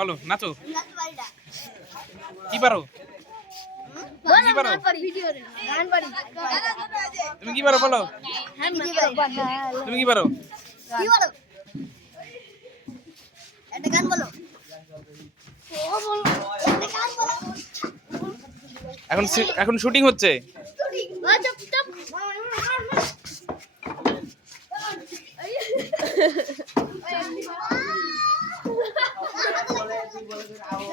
বলো নাচো কি পারো তুমি কি পারো বলো হ্যাঁ, তুমি কি পারো এখন এখন শুটিং হচ্ছে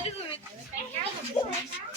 怎么是。